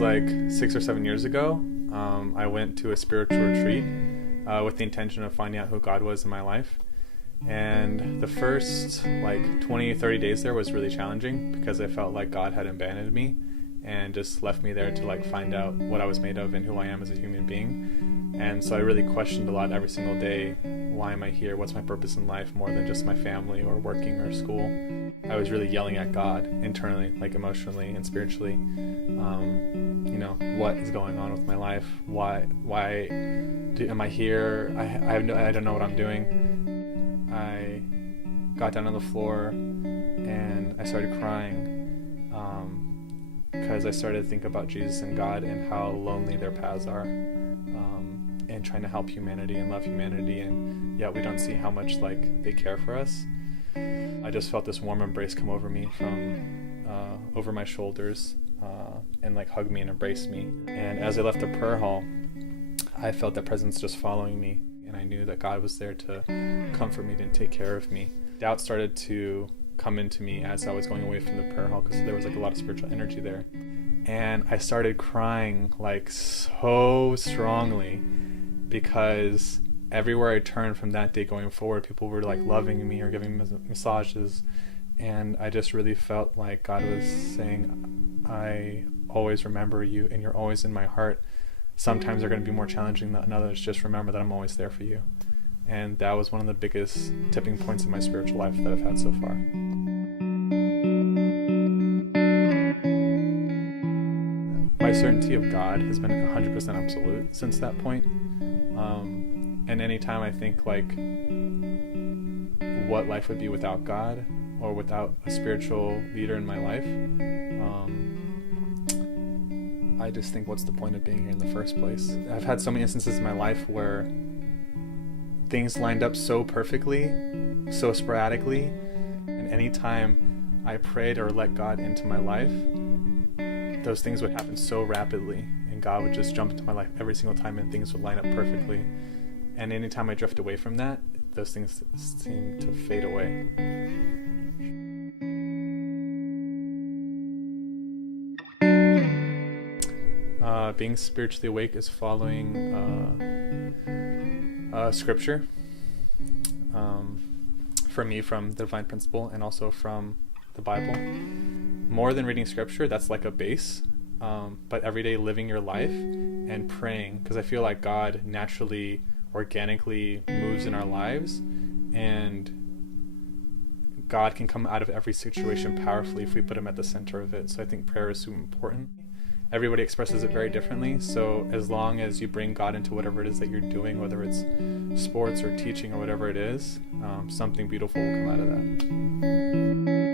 like 6 or 7 years ago. I went to a spiritual retreat with the intention of finding out who God was in my life. And the first like 20-30 days there was really challenging because I felt like God had abandoned me and just left me there to like find out what I was made of and who I am as a human being. And so I really questioned a lot every single day. Why am I here? What's my purpose in life more than just my family or working or school? I was really yelling at God internally, like emotionally and spiritually. What is going on with my life? Why am I here? I don't know what I'm doing. I got down on the floor and I started crying because I started to think about Jesus and God and how lonely their paths are, and trying to help humanity and love humanity, and yet we don't see how much like they care for us. I just felt this warm embrace come over me from over my shoulders and like hug me and embrace me. And as I left the prayer hall, I felt that presence just following me, and I knew that God was there to comfort me and take care of me. Doubt started to come into me as I was going away from the prayer hall because there was like a lot of spiritual energy there. And I started crying like so strongly because everywhere I turned from that day going forward, people were like loving me or giving me massages. And I just really felt like God was saying, I always remember you and you're always in my heart. Sometimes they're going to be more challenging than others. Just remember that I'm always there for you. And that was one of the biggest tipping points in my spiritual life that I've had so far. My certainty of God has been 100% absolute since that point. And anytime I think like what life would be without God or without a spiritual leader in my life, I just think, what's the point of being here in the first place? I've had so many instances in my life where things lined up so perfectly, so sporadically, and anytime I prayed or let God into my life, those things would happen so rapidly, and God would just jump into my life every single time and things would line up perfectly. And anytime I drift away from that, those things seem to fade away. Being spiritually awake is following scripture, for me from the Divine Principle and also from the Bible. More than reading scripture, that's like a base, but every day living your life and praying, because I feel like God naturally, organically moves in our lives, and God can come out of every situation powerfully if we put him at the center of it. So I think prayer is super important. Everybody expresses it very differently, so as long as you bring God into whatever it is that you're doing, whether it's sports or teaching or whatever it is, something beautiful will come out of that.